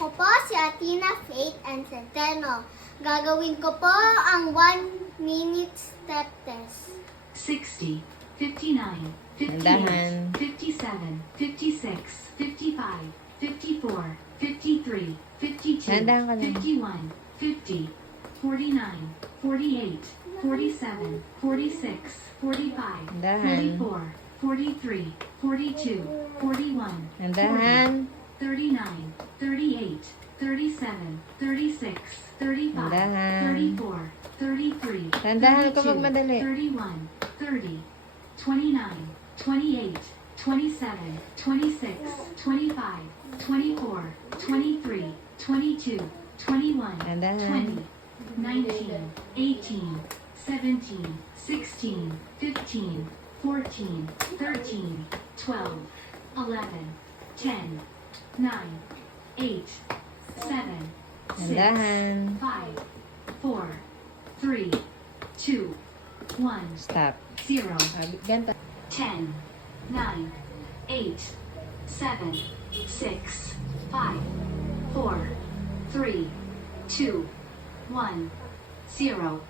Ako po si Athena Faith and Centeno. Gagawin ko po ang 1-minute step test. 60, 59, 58, Dahan. 57, 56, 55, 54, 53, 52, Dahan ka lang. 51, 50, 49, 48, 47, 46, 45, Dahan. 44, 43, 42, 41, Dahan. 39, 38, 37, 36, 35, Dahan. 34, 33, Dahan ka 32, magmadali. 31, 30, 29, 28, 27, 26, 25, 24, 23, 22, 21, Dahan. 20, 19, 18, 17, 16, 15, 14, 13, 12, 11, 10, 9, 8, 7, 6, Dahan. 5, 4, 3, 2, 1, Stop. 0, Ganto. 10, 9, 8, 7, 6, 5, 4, 3, 2, 1, 0.